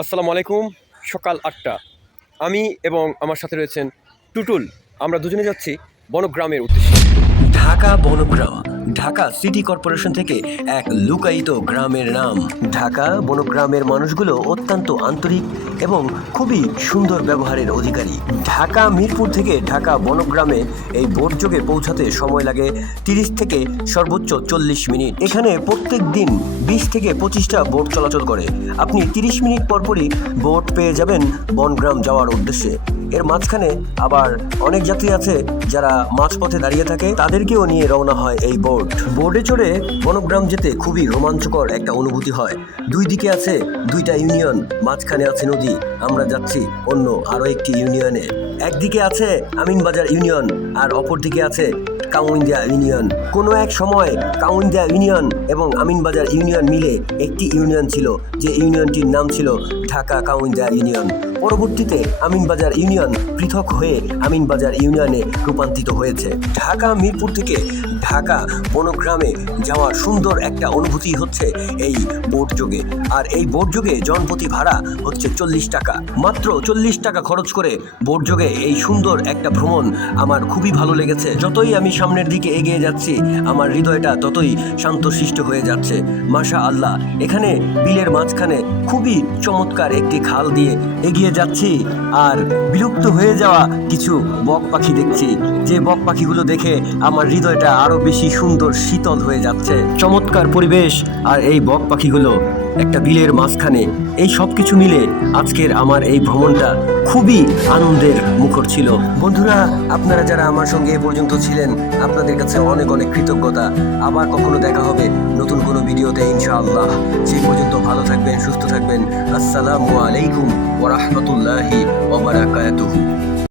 আসসালামু আলাইকুম। সকাল ৮টা। আমি এবং আমার সাথে রয়েছেন টুটুল। আমরা দুজনে যাচ্ছি বনগ্রামের উদ্দেশ্যে। ঢাকা বনগ্রাম ঢাকা সিটি কর্পোরেশন থেকে এক লুকায়িত গ্রামের নাম। ঢাকা বনগ্রামের মানুষগুলো অত্যন্ত আন্তরিক এবং খুবই সুন্দর ব্যবহারের অধিকারী। ঢাকা মিরপুর থেকে ঢাকা বনগ্রামে এই বোটযোগে পৌঁছাতে সময় লাগে 30 থেকে সর্বোচ্চ 40 মিনিট। এখানে প্রত্যেক দিন 20 থেকে 25টা বোট চলাচল করে। আপনি 30 মিনিট পরপরই বোট পেয়ে যাবেন বনগ্রাম যাওয়ার উদ্দেশ্যে। এর মাঝখানে আবার অনেক যাত্রী আছে যারা মাঝপথে দাঁড়িয়ে থাকে, তাদেরকেও নিয়ে রওনা হয় এই বোর্ডে চড়ে বনগ্রাম যেতে খুবই রোমাঞ্চকর একটা অনুভূতি হয়। দুই দিকে আছে দুইটা ইউনিয়ন, মাঝখানে আছে নদী। আমরা যাচ্ছি অন্য আরো একটি ইউনিয়নে। একদিকে আছে আমিনবাজার ইউনিয়ন আর অপর দিকে আছে কাউন্দিয়া ইউনিয়ন। কোনো এক সময় কাউন্দিয়া ইউনিয়ন এবং আমিনবাজার ইউনিয়ন মিলে একটি ইউনিয়ন ছিল, যে ইউনিয়নটির নাম ছিল ঢাকা কাউন্দিয়া ইউনিয়ন। পরবর্তীতে আমিনবাজার ইউনিয়ন পৃথক হয়ে আমিনবাজার ইউনিয়নে রূপান্তরিত হয়েছে। ঢাকা মিরপুর থেকে ঢাকা বনগ্রামে যাওয়ার সুন্দর একটা অনুভূতি হচ্ছে এই বোটযোগে। আর এই বোটযোগে জনপ্রতি ভাড়া হচ্ছে 40 টাকা। মাত্র 40 টাকা খরচ করে বোটযোগে এই সুন্দর একটা ভ্রমণ আমার খুবই ভালো লেগেছে। যতই আমি সামনের দিকে এগিয়ে যাচ্ছি, আমার হৃদয়টা ততই শান্তশিষ্ট হয়ে যাচ্ছে। মাশা আল্লাহ, এখানে বিলের মাঝখানে খুবই চমৎকার একটি খাল দিয়ে এগিয়ে যাচ্ছি আর বিলুপ্ত হয়ে যাওয়া কিছু বক পাখি দেখছি, যে বক পাখিগুলো দেখে আমার হৃদয়টা আরো বেশি সুন্দর শীতল হয়ে যাচ্ছে। চমৎকার পরিবেশ আর এই বক পাখিগুলো একটা বিলের মাঝখানে, এই সব কিছু মিলে আজকের আমার এই ভ্রমণটা খুবই আনন্দের মুখর ছিল। বন্ধুরা, আপনারা যারা আমার সঙ্গে এ পর্যন্ত ছিলেন, আপনাদের কাছে অনেক অনেক কৃতজ্ঞতা। আবার কখনো দেখা হবে নতুন কোনো ভিডিওতে ইনশাআল্লাহ। সেই পর্যন্ত ভালো থাকবেন, সুস্থ থাকবেন। আসসালামু আলাইকুম ওয়া রাহমাতুল্লাহি ওয়া বারাকাতুহু।